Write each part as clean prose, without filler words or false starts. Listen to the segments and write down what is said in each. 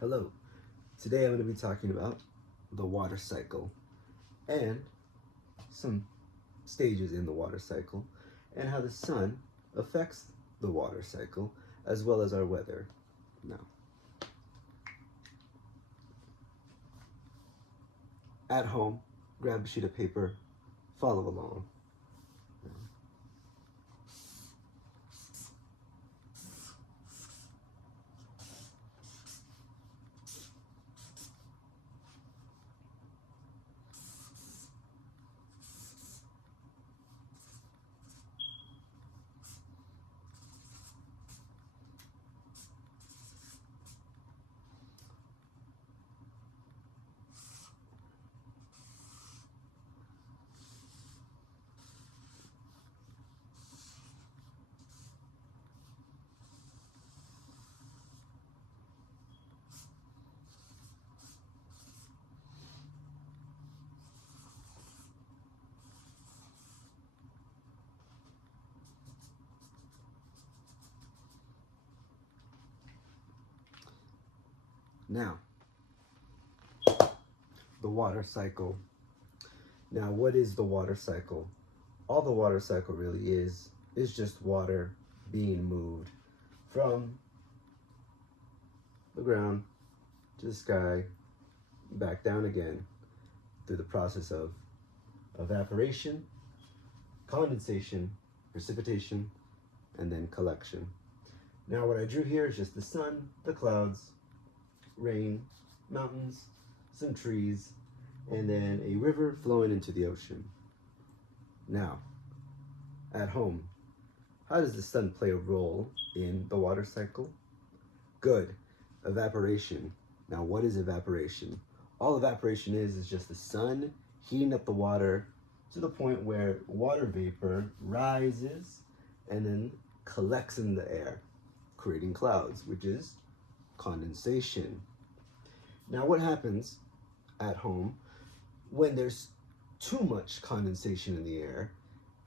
Hello. Today I'm going to be talking about the water cycle and some stages in the water cycle and how the sun affects the water cycle as well as our weather. Now, at home, grab a sheet of paper, follow along. Now, the water cycle. Now, what is the water cycle? All the water cycle really is just water being moved from the ground to the sky, back down again through the process of evaporation, condensation, precipitation, and then collection. Now what I drew here is just the sun, the clouds, rain, mountains, some trees, and then a river flowing into the ocean. Now, at home, how does the sun play a role in the water cycle? Good. Evaporation. Now, what is evaporation? All evaporation is just the sun heating up the water to the point where water vapor rises and then collects in the air, creating clouds, which is condensation. Now, what happens at home when there's too much condensation in the air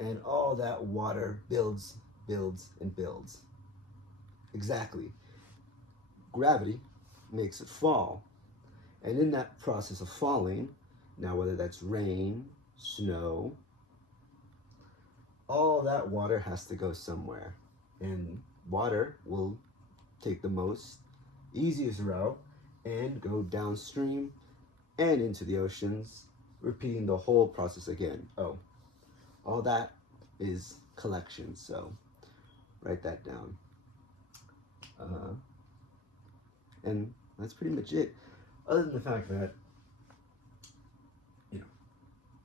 and all that water builds, and builds? Exactly. Gravity makes it fall. And in that process of falling, now whether that's rain, snow, all that water has to go somewhere. And water will take the most easiest route and go downstream and into the oceans, repeating the whole process again. Oh, all that is collection, so write that down. And that's pretty much it. Other than the fact that,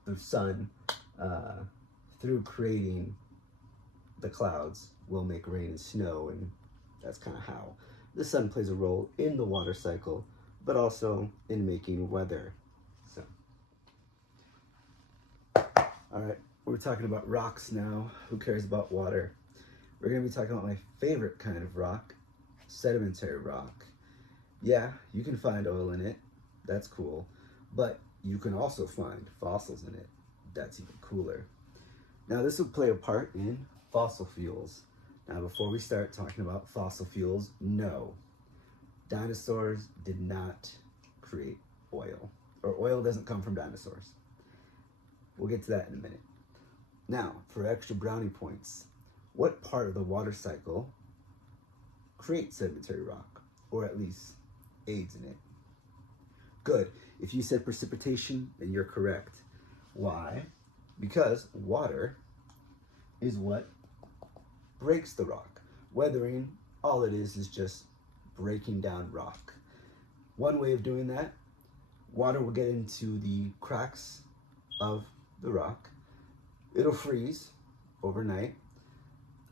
the sun, through creating the clouds, will make rain and snow, and that's kind of how the sun plays a role in the water cycle, but also in making weather. So, all right, we're talking about rocks now. Who cares about water? We're going to be talking about my favorite kind of rock, sedimentary rock. Yeah, you can find oil in it. That's cool. But you can also find fossils in it. That's even cooler. Now, this will play a part in fossil fuels. Now, before we start talking about fossil fuels, no. Dinosaurs did not create oil. Or oil doesn't come from dinosaurs. We'll get to that in a minute. Now, for extra brownie points, what part of the water cycle creates sedimentary rock? Or at least aids in it? Good. If you said precipitation, then you're correct. Why? Because water is what breaks the rock. Weathering, all it is just breaking down rock. One way of doing that, water will get into the cracks of the rock. It'll freeze overnight.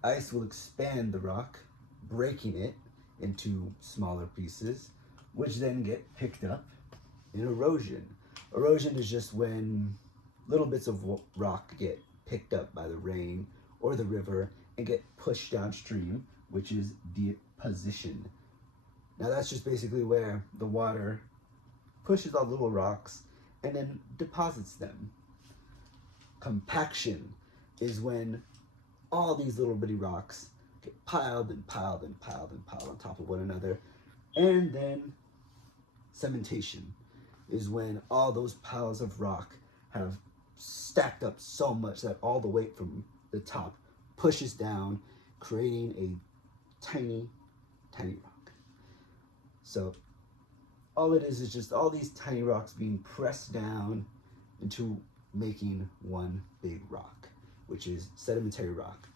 Ice will expand the rock, breaking it into smaller pieces, which then get picked up in erosion. Erosion is just when little bits of rock get picked up by the rain or the river and get pushed downstream, which is deposition. Now that's just basically where the water pushes all the little rocks and then deposits them. Compaction is when all these little bitty rocks get piled and piled and piled and piled on top of one another, and then cementation is when all those piles of rock have stacked up so much that all the weight from the top pushes down, creating a tiny, tiny rock. So all it is just all these tiny rocks being pressed down into making one big rock, which is sedimentary rock.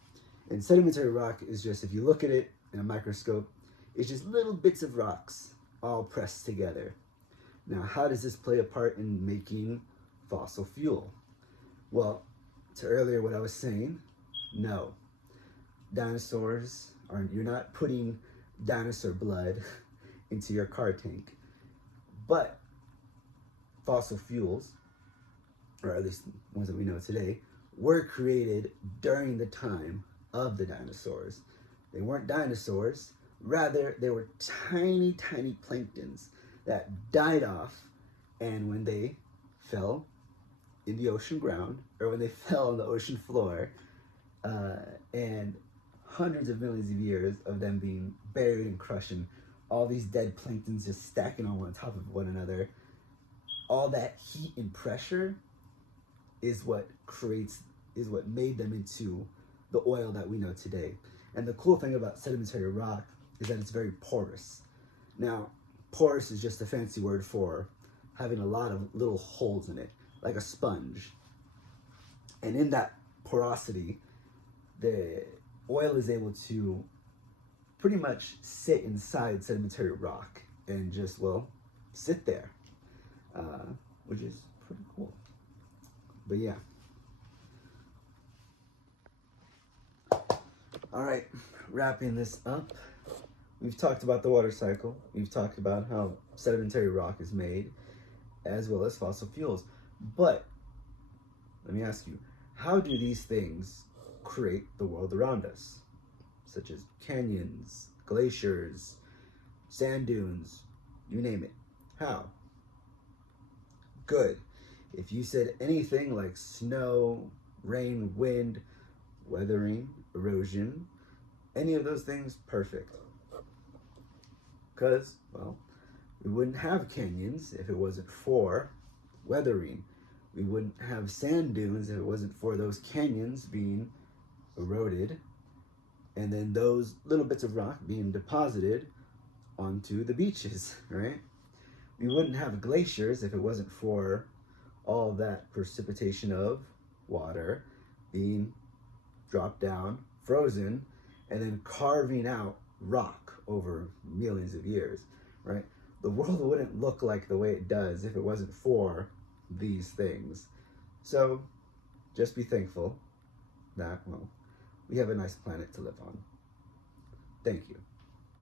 And sedimentary rock is just, if you look at it in a microscope, it's just little bits of rocks all pressed together. Now, how does this play a part in making fossil fuel? Well, to earlier what I was saying, no. Dinosaurs you're not putting dinosaur blood into your car tank. But fossil fuels, or at least ones that we know today, were created during the time of the dinosaurs. They weren't dinosaurs, rather they were tiny, tiny planktons that died off, and when they fell in the ocean ground, or when they fell on the ocean floor, and hundreds of millions of years of them being buried and crushed, and all these dead planktons just stacking on top of one another, all that heat and pressure is what made them into the oil that we know today. And the cool thing about sedimentary rock is that it's very porous. Now, porous is just a fancy word for having a lot of little holes in it, like a sponge. And in that porosity, the oil is able to pretty much sit inside sedimentary rock and just, well, sit there, which is pretty cool. But yeah. All right, wrapping this up. We've talked about the water cycle. We've talked about how sedimentary rock is made, as well as fossil fuels. But let me ask you, how do these things create the world around us? Such as canyons, glaciers, sand dunes, you name it. How? Good. If you said anything like snow, rain, wind, weathering, erosion, any of those things, perfect. Because, well, we wouldn't have canyons if it wasn't for weathering. We wouldn't have sand dunes if it wasn't for those canyons being eroded, and then those little bits of rock being deposited onto the beaches, right? We wouldn't have glaciers if it wasn't for all that precipitation of water being dropped down, frozen, and then carving out rock over millions of years, right? The world wouldn't look like the way it does if it wasn't for these things. So just be thankful that, well, we have a nice planet to live on. Thank you.